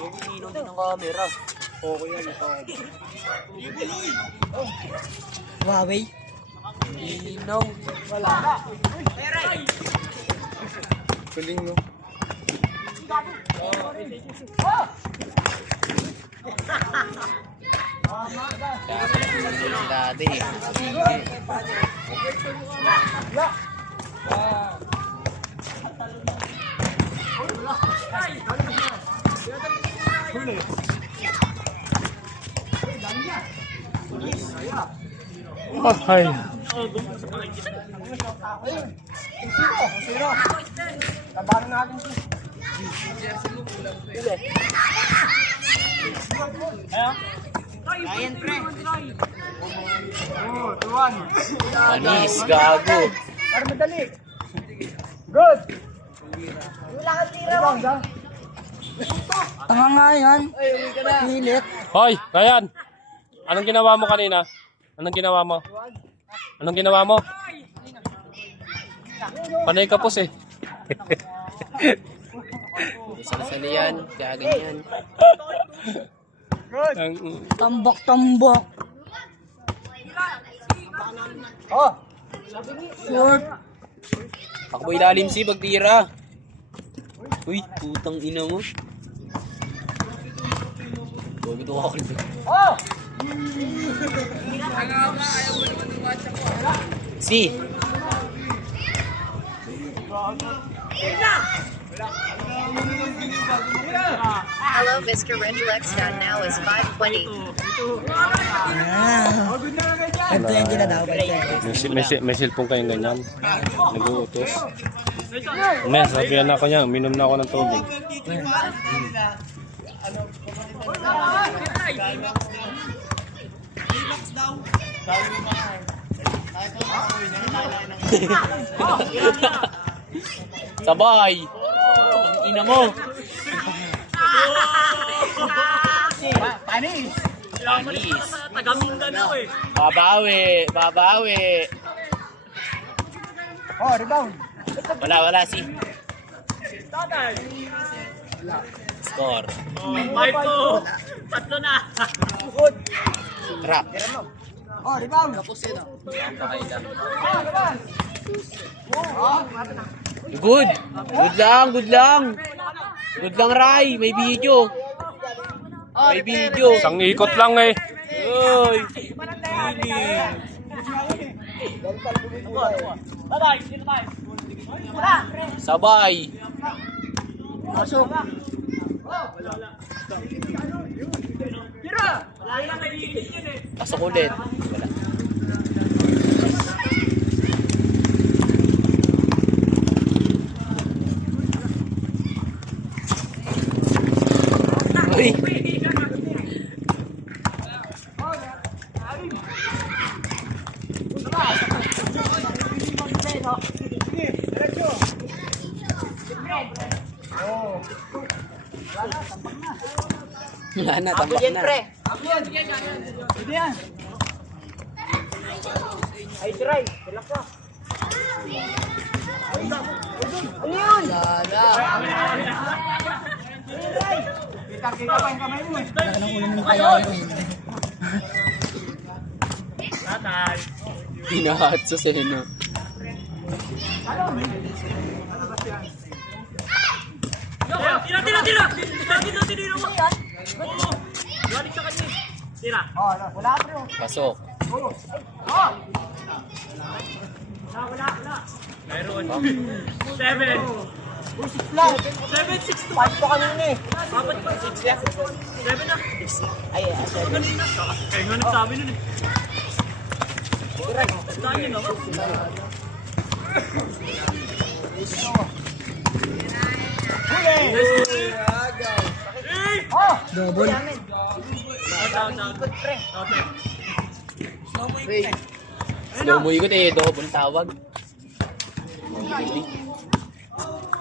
Yung ininom din ng camera. Okay yan ito. Huawei. Inaw. Wala na. Galing no. Kaya pala yung dati. Ay. Tabaran natin si. Ryan, pre. Oh, tuwan. Panis, gago. Para madali. Good. Wala kang tira mo. Tanga nga yan. Pilit. Hoy, Ryan! Anong ginawa mo kanina? Anong ginawa mo? Anong ginawa mo? Panay ka pos eh. Sali-sali yan. Kaya ganyan. Good. Tambok-tambok. Oh. Short. Takbo ilalim si pagtira. Uy, putang ina mo. Bago ito ako. Oh. Si. Hello, Mr. Regilex. Now is 5:20. Ah. Ito yung ginadaw. May cellphone kayong ganyan. Nag-uutos. May, sabihan ako niya, minom na ako ng tubig. Sabay. Ang ina mo. Panis. Panis. Taga-Mindanao eh. Babawi. Babawi. Oh, rebound. Wala si. Tatay. Score. 5-2. Tatlo na. Good. Trap. Oh, rebound. Good. Good lang, good lang. Good lang, Ray. May video. May video. Isang ikot lang eh. Uy. Tatay, dito tayo. Sabay. Pasok. Wala lang nalilit yun eh. Pasok ulit. Wala. Uy. Wala na, tambak na. Hindi yan. Ay, try. Relax ka. Ano yun? Kita pa yung kamay mo eh. Laki ng ulo mong kaya yun. Tatay. Pinahatsos eh, no? Tira! Tira mo. Oo. Galing sa kanya. Tira. Oh, wala ka pre. Pasok. Wala. Meron. 7. Lang. 7-6 to. 5 to kanina eh. Dapat pa. 7 na. Ay, Kanina. Kaya nga nagsabi nun eh. Saan yun ako? Oh! Double. Slow mo ikot eh, double tawag.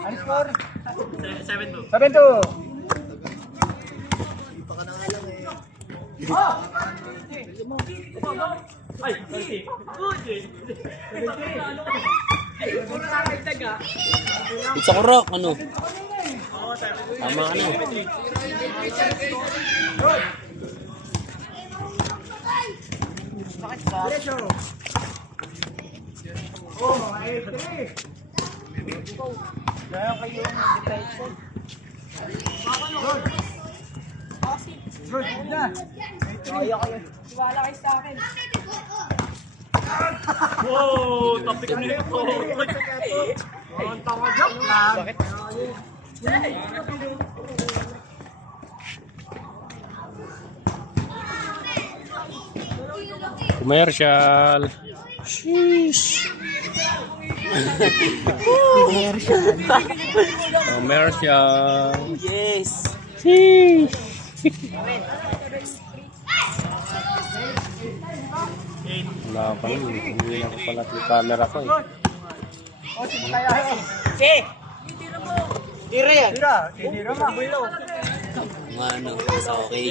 Ano score? 7-2. 7-2. Ay, 30. Good eh. Pizza kurok, ano? Tama ka na. Wow, topic na ito. Commercial. Commercial. Yes! Wala pa rin. Hindi ako pala yung camera ko eh. Tira yan. Tira mo. Mga ano, mas okay.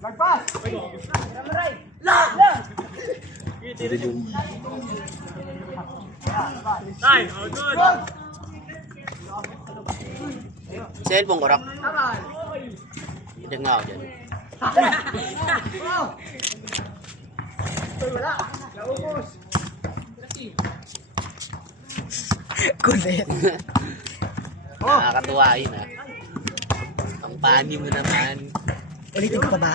Magpas. Hindi yun. Ay, oh, good. Cellphone kurok. Hindi nga ako dyan. Kulit. Nakakatuwa yun ah. Ang pani mo naman. Ulitin ko pa ba?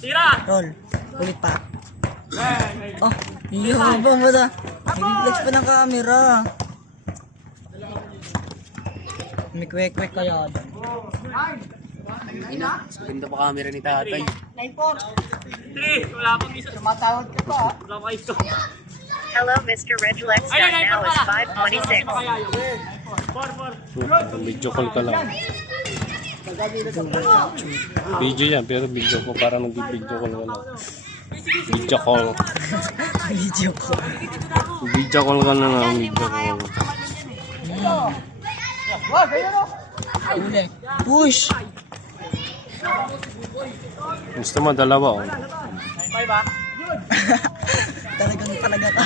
Tira! Roll. Ulit pa. Oh, yabang mo na. Nag-flex pa ng camera. May kwek-kwek kaya. Ina, ganda pa camera ni tatay. 3, wala pang isa. Tumatawad ka pa. Wala pa isa. Hello, Mr. Regilex Ayun, got ayun, now is pala. 526. Kaya yun. 4. Video call ka lang. Video yan, pero video ko parang nag-video call ka lang. Video call. Video ko. Video call ka na lang, video call. Wag, ayun o. Ulit. Push. Gusto mo dalawa oh. Talaga ka.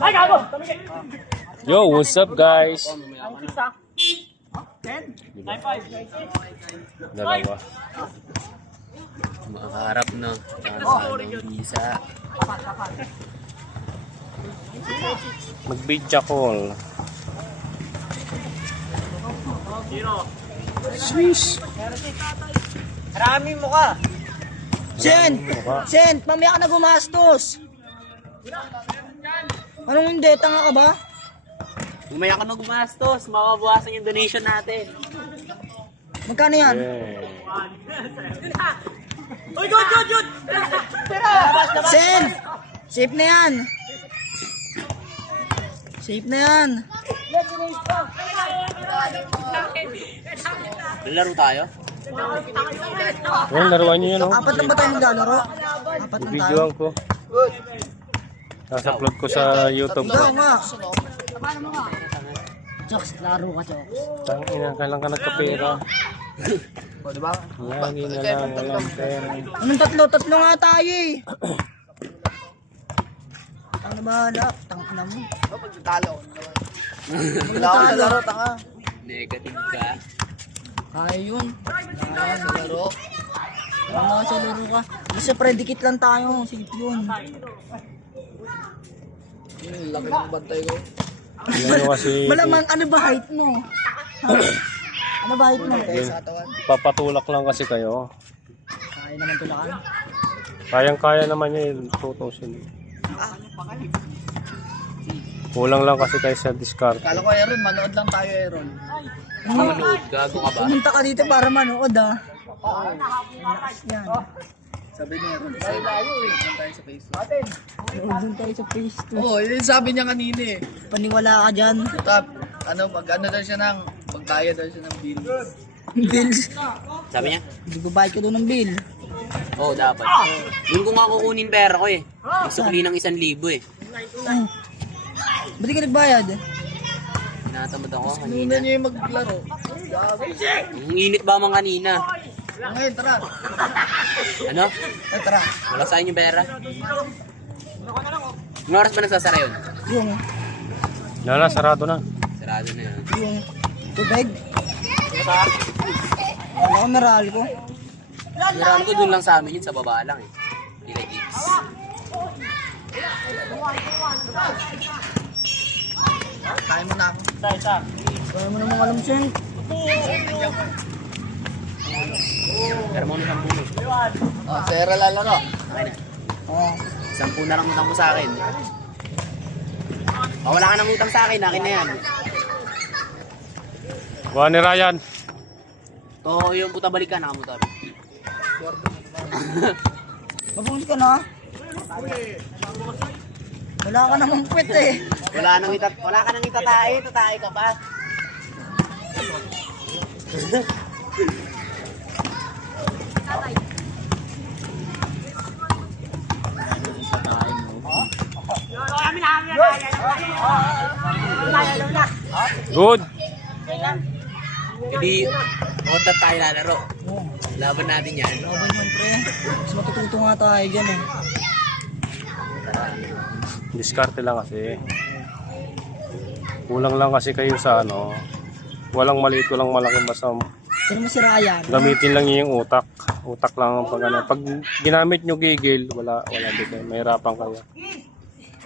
Ay, gago! Tumigil! Yo, what's up guys? 9-5. Dalawa. Makaharap no. Tsaka visa. Mag-video call. 0. Swish! Marami mo ka. Sen! Sen! Mamaya ka na gumastos! Anong hindi? Tanga ka ba? Umaya ka na gumastos. Makabawasan yung donation natin. Magkano yan? Yeah. Uy, good! Sen! Safe na yan! Safe na yan! Lalaro tayo? Well, laruan nyo yun oh. Apat na ba tayo naglalaro? Apat na tayo? Videoan ko. Nasa-upload ko sa YouTube ko. Oo nga. Chokes, laro ka, Chokes. Tangina, kailan ka nagkapera? O, diba? Yan, hindi na lang, walang pera. Anong tatlo? Tatlo nga tayo eh. Tanga bahala. Tanga na mo. O, pagkatalo. Wala ako sa laro, tanga. Negative ka. Kaya yun. Kaya sa laro. Wala ka sa laro ka. Basta predicate lang tayo. Safe yun. Laki ng bantay ko. Ano kasi, Malaman, ano ba height mo? Ha? Ano ba height mo? papatulak lang kasi kayo. Kaya naman tulakan. Kayang-kaya naman niya yung 2,000. Kulang lang kasi kayo sa discard. Kala ko, Aaron, manood lang tayo, Aaron. Manood, gago ka ba? Pumunta ka dito para manood ah. Yan. Sabi niya, Aaron, tayo tayo sa Facebook. Manood din tayo sa face to. Oo, yun sabi niya kanina eh. Paniwala ka dyan. Tap, mag-ano daw siya ng, magbayad daw siya ng bill. Bills. Sabi niya? Hindi ko bayad ka doon ng bill. Oo, dapat. Yun ko nga kukunin pera ko eh. Nagsukli ng 1,000 eh. Oh. Ba't di ka nagbayad? Tinatamad ako Muna kanina. niya yung maglaro. Ang init ba mga kanina? Ngayon, tara. Ano? Tara. Wala sa inyo pera? Anong oras ba nagsasara yun? Yung, Lala, sarado na. Sarado na yun. yung tubig. Wala ko meral ko. Meron ko dun lang sa amin yun, sa baba lang eh. Kila Gibbs. Kaya mo na ako. Kaya mo naman alam siya. Pero mo isang puno. Oh, sera lalaro. Okay na. Oo. Isang puno na lang utang mo sa akin. Oh, wala ka nang utang sa akin, akin na yan. Kuha ni Ryan. To, yung puta balikan, nakamotor. Mabuti ka na. Wala ka namang puwet eh. Wala ka nang itatae ka pa. Good. Hindi, otat tayo lalaro. Laban natin yan. Laban yun, pre. Mas matututo nga tayo dyan eh. Diskarte lang kasi. Kulang lang kasi kayo sa ano. Walang maliit, walang malaki. Basta Pero mo si Ryan. gamitin lang yung utak. Utak lang ang pag ano. Pag ginamit nyo gigil, wala dito. Mahirapan kayo.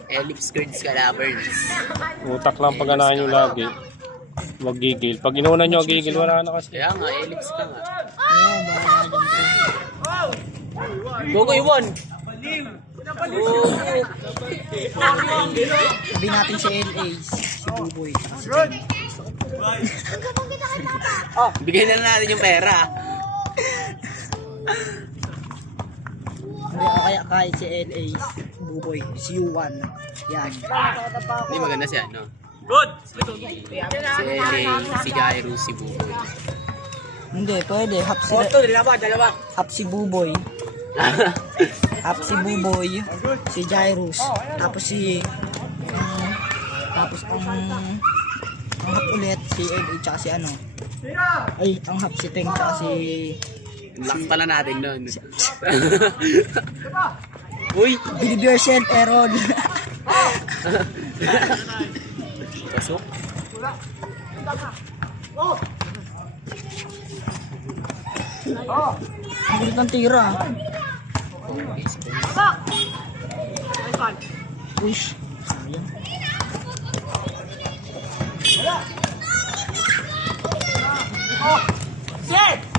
Ellipse curds ka lovers. Utak lang pag ganahan nyo lagi. Wag gigil. Pag inuuna nyo gigil, wala na kasi. Kaya nga, ellipse ka nga. Oo, bahala dyan, pre. Go, go, Iwan! Sabi natin si LA, si Buboy, si Ken. Bigay na natin yung pera. Hindi, o kaya kahit si LA, si Buboy, si U1. Yan. Hindi maganda siya, no? Good. Si Jairo, si Buboy. Hindi, pwede. Half si Buboy. Half si Buboy, si Jairus, tapos ang half ulit si LA tsaka si ano. Ay, ang half si Teng tsaka si Lakas pala natin nun. Uy! Believe yourself, Errol. Pasok. Ang gulit ng tira. Push. Sayang.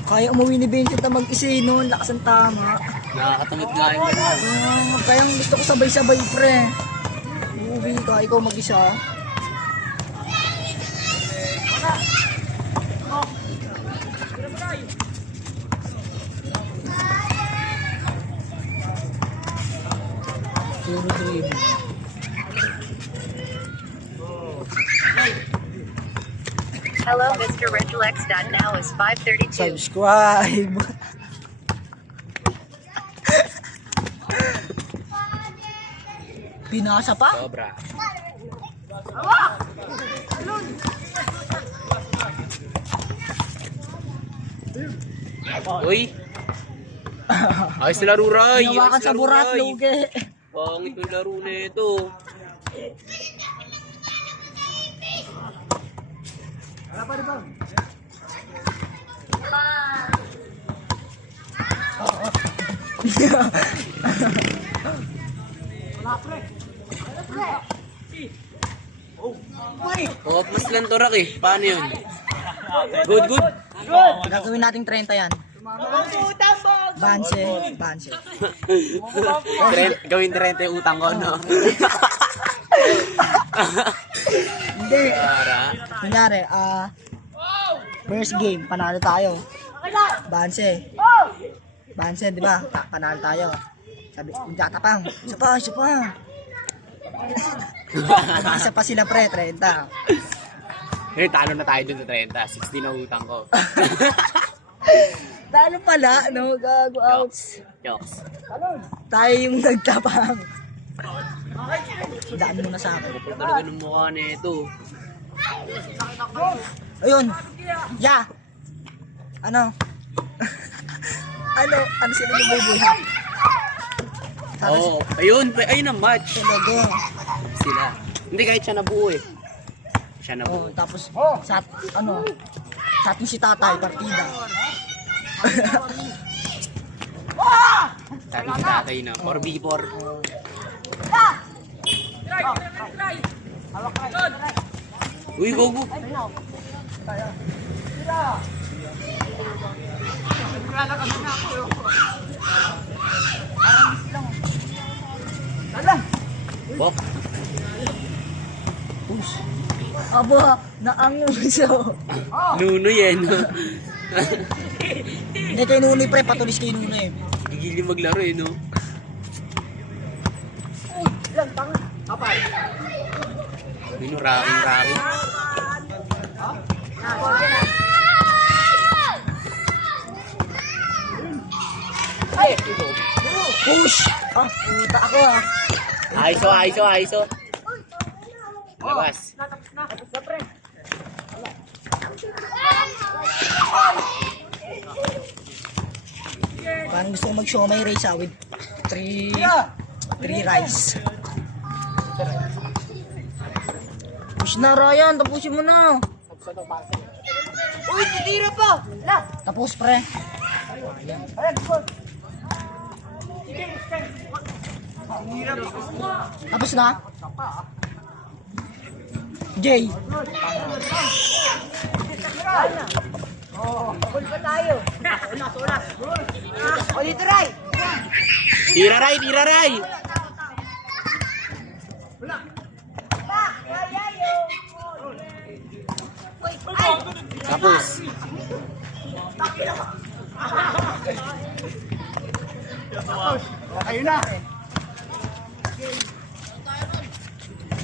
Kaya umuwi ni Vincent na mag-isa noon, lakas ang tama. Nakakatamad nga yung gano'n. Kaya gusto ko sabay-sabay, pre. Umuwi ka, ikaw mag-isa. Puro dribble. Hello, Mr. Regilex. Now is 5:32. Subscribe. Pinasa pa? Sobra. Uy! Ayos na laro, Ray! Hinawakan sa burat, lugi. Pangit yung laro na ito. Oh, mas lang torak eh. Paano yun? Good, good. Gagawin nating 30 yan. Banse. Gawin 30 yung utang ko, no? Hindi. Para. Kunyari, first game, panalo tayo. Banse, di ba? Panalo tayo. Sabi, tatapang. Isa pa. Isa pa sila, pre, 30. Eh, talo na tayo dun sa 30. 60 na utang ko. Talo pala, no? Gago outs. Jokes. Tayo yung nagtapang. Daan mo na sa akin. Talaga ng mukha na ito. Ayun. Ya. Ano? ano sila ni Buboy ha? Oo. Ayun ang match. Talaga. Sila. Hindi, kahit siya nabuo eh. Siya nabuo. Oh, tapos sa ating si tatay, partida. Sabi si tatay na, 4v4. Uy, go. Bok. Aba, naangyo siya. Nunoy eh, no? Hindi kay Nunoy pre, patulis kay Nunoy. Gigili maglaro eh, no? Yun, racking. Push! Ah, puta ako ah. Aiso. Labas. Parang gusto ko mag-show may rice ah, with 3 rice. Push na Ryan, tapusin mo na. Uy, titira pa! Tapos pre. Tapos na? Jay. Ball pa tayo. O, dito, Ray. Tira Ray. Tapos. Ayun na.